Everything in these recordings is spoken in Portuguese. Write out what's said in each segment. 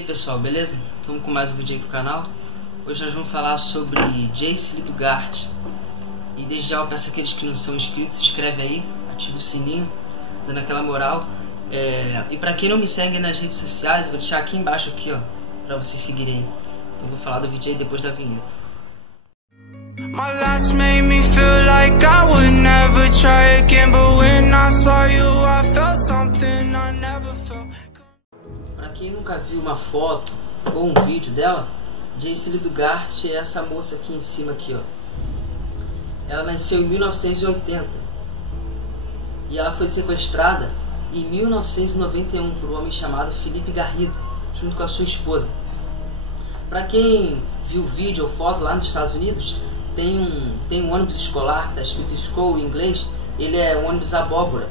E aí pessoal, beleza? Estamos com mais um vídeo aí pro canal. Hoje nós vamos falar sobre Jace Lee Dugard. E desde já eu peço àqueles que não são inscritos, se inscreve aí, ativa o sininho, dando aquela moral. E pra quem não me segue nas redes sociais, eu vou deixar aqui embaixo aqui, ó, pra vocês seguirem. Então eu vou falar do vídeo aí depois da vinheta. My last made me feel like I would never try again, but when I saw you I felt something I never felt. Pra quem nunca viu uma foto ou um vídeo dela, Jace Lee Dugard é essa moça aqui em cima aqui, ó. Ela nasceu em 1980 e ela foi sequestrada em 1991 por um homem chamado Felipe Garrido, junto com a sua esposa. Pra quem viu vídeo ou foto lá nos Estados Unidos, tem um ônibus escolar que está escrito School em inglês. Ele é um ônibus abóbora.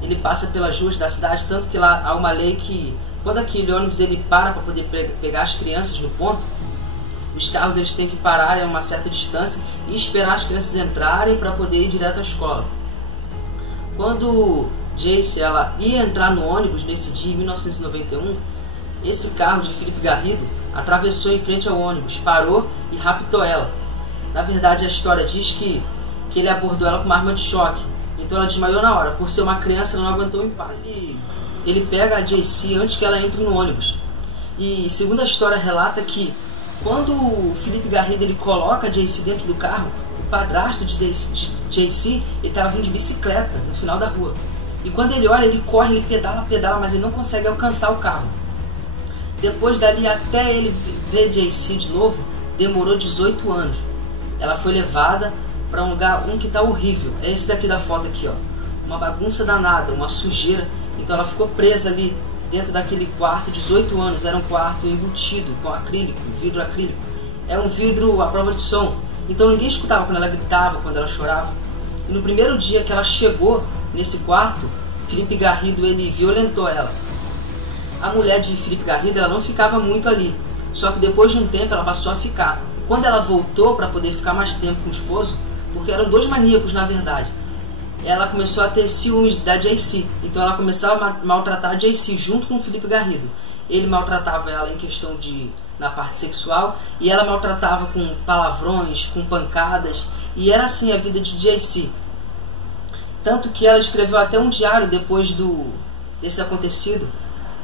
Ele passa pelas ruas da cidade, tanto que lá há uma lei que quando aquele ônibus ele para poder pegar as crianças no ponto, os carros eles têm que parar a uma certa distância e esperar as crianças entrarem para poder ir direto à escola. Quando Jace ela ia entrar no ônibus nesse dia, em 1991, esse carro de Felipe Garrido atravessou em frente ao ônibus, parou e raptou ela. Na verdade, a história diz que ele abordou ela com uma arma de choque. Então ela desmaiou na hora. Por ser uma criança, ela não aguentou o impacto. Ele pega a Jace antes que ela entre no ônibus. E segundo a história relata que quando o Felipe Garrido ele coloca a Jace dentro do carro, o padrasto de Jace ele estava vindo de bicicleta no final da rua. E quando ele olha, ele corre, ele pedala, mas ele não consegue alcançar o carro. Depois dali até ele ver Jace de novo, demorou 18 anos. Ela foi levada para um lugar que está horrível. É esse daqui da foto aqui, ó. Uma bagunça danada, uma sujeira. Então ela ficou presa ali dentro daquele quarto, 18 anos. Era um quarto embutido com acrílico, vidro acrílico. É um vidro à prova de som. Então ninguém escutava quando ela gritava, quando ela chorava. E no primeiro dia que ela chegou nesse quarto, Felipe Garrido ele violentou ela. A mulher de Felipe Garrido ela não ficava muito ali. Só que depois de um tempo ela passou a ficar. Quando ela voltou para poder ficar mais tempo com o esposo, porque eram dois maníacos na verdade, ela começou a ter ciúmes da Jace. Então ela começava a maltratar a Jace junto com o Felipe Garrido. Ele maltratava ela em questão na parte sexual e ela maltratava com palavrões, com pancadas, e era assim a vida de Jace. Tanto que ela escreveu até um diário depois desse acontecido.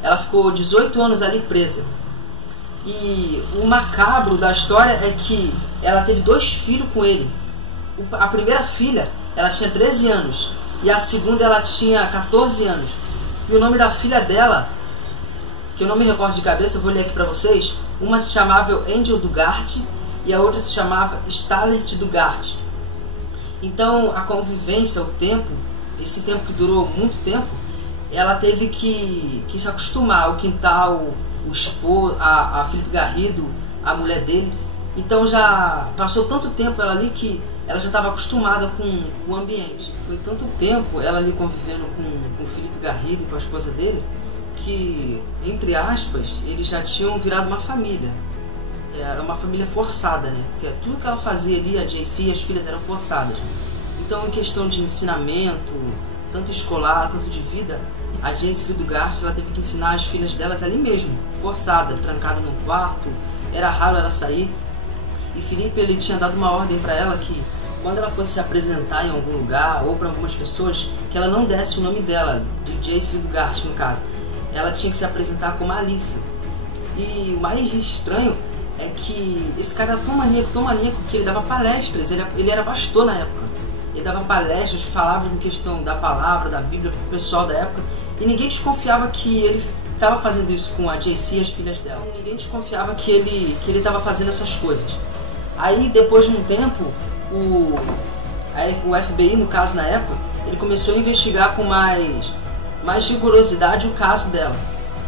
Ela ficou 18 anos ali presa. E o macabro da história é que ela teve 2 filhos com ele. A primeira filha, ela tinha 13 anos. E a segunda, ela tinha 14 anos. E o nome da filha dela, que eu não me recordo de cabeça, eu vou ler aqui pra vocês. Uma se chamava Angel Dugard e a outra se chamava Starlet Dugard. Então, a convivência, o tempo, esse tempo que durou muito tempo, ela teve que se acostumar ao quintal, a Felipe Garrido, a mulher dele. Então já passou tanto tempo ela ali que ela já estava acostumada com o ambiente. Foi tanto tempo ela ali convivendo com o Felipe Garrido e com a esposa dele que, entre aspas, eles já tinham virado uma família. Era uma família forçada, né? Porque tudo que ela fazia ali, a Jace e as filhas eram forçadas. Então, em questão de ensinamento, tanto escolar, tanto de vida, a Jace Lee Dugard ela teve que ensinar as filhas delas ali mesmo, forçada, trancada num quarto, era raro ela sair. E Felipe ele tinha dado uma ordem para ela que quando ela fosse se apresentar em algum lugar ou para algumas pessoas, que ela não desse o nome dela, de Jace Lee Dugard no caso. Ela tinha que se apresentar como Alice. E o mais estranho é que esse cara era tão maníaco que ele dava palestras, ele era pastor na época. Ele dava palestras, falava em questão da palavra, da Bíblia para o pessoal da época. E ninguém desconfiava que ele estava fazendo isso com a Jace e as filhas dela. Ninguém desconfiava que ele estava fazendo essas coisas. Aí, depois de um tempo, o FBI, no caso na época, ele começou a investigar com mais rigorosidade o caso dela.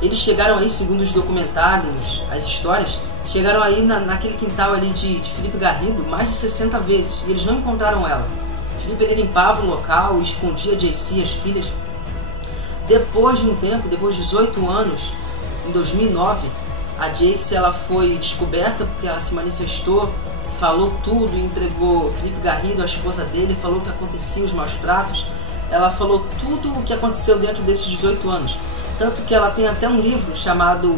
Eles chegaram aí, segundo os documentários, as histórias, chegaram aí naquele quintal ali de Felipe Garrido mais de 60 vezes e eles não encontraram ela. Felipe ele limpava o local, escondia a Jace e as filhas. Depois de um tempo, depois de 18 anos, em 2009, a Jace ela foi descoberta porque ela se manifestou, falou tudo, entregou Felipe Garrido, a esposa dele, falou que acontecia os maus tratos. Ela falou tudo o que aconteceu dentro desses 18 anos. Tanto que ela tem até um livro chamado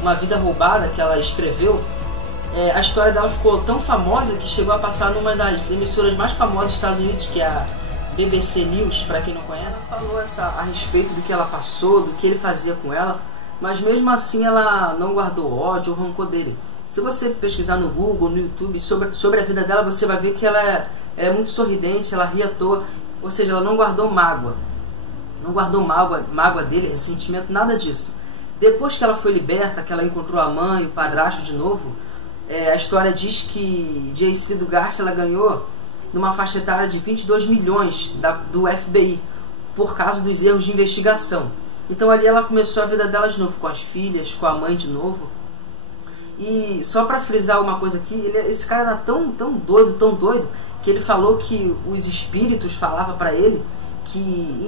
Uma Vida Roubada, que ela escreveu. A história dela ficou tão famosa que chegou a passar numa das emissoras mais famosas dos Estados Unidos, que é a BBC News, para quem não conhece. Falou a respeito do que ela passou, do que ele fazia com ela, mas mesmo assim ela não guardou ódio ou rancor dele. Se você pesquisar no Google, no YouTube, sobre a vida dela, você vai ver que ela é muito sorridente, ela ri à toa, ou seja, ela não guardou mágoa. Não guardou mágoa dele, ressentimento, nada disso. Depois que ela foi liberta, que ela encontrou a mãe e o padrasto de novo, a história diz que Jaycee Dugard ela ganhou numa faixa etária de 22 milhões do FBI, por causa dos erros de investigação. Então ali ela começou a vida dela de novo, com as filhas, com a mãe de novo. E só para frisar uma coisa aqui, esse cara era tão doido, que ele falou que os espíritos falavam para ele que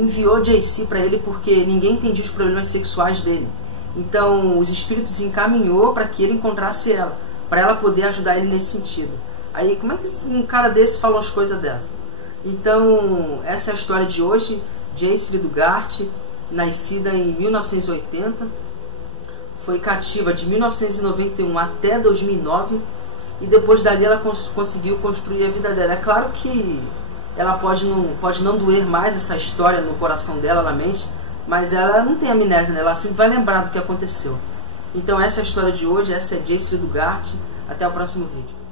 enviou Jaycee para ele porque ninguém entendia os problemas sexuais dele. Então os espíritos encaminhou para que ele encontrasse ela, para ela poder ajudar ele nesse sentido. Aí como é que um cara desse falou as coisas dessas? Então essa é a história de hoje. Jaycee Dugard, nascida em 1980, foi cativa de 1991 até 2009, e depois dali ela conseguiu construir a vida dela. É claro que ela pode não doer mais essa história no coração dela, na mente, mas ela não tem amnésia, né? Ela sempre vai lembrar do que aconteceu. Então essa é a história de hoje, essa é Jaycee Dugard. Até o próximo vídeo.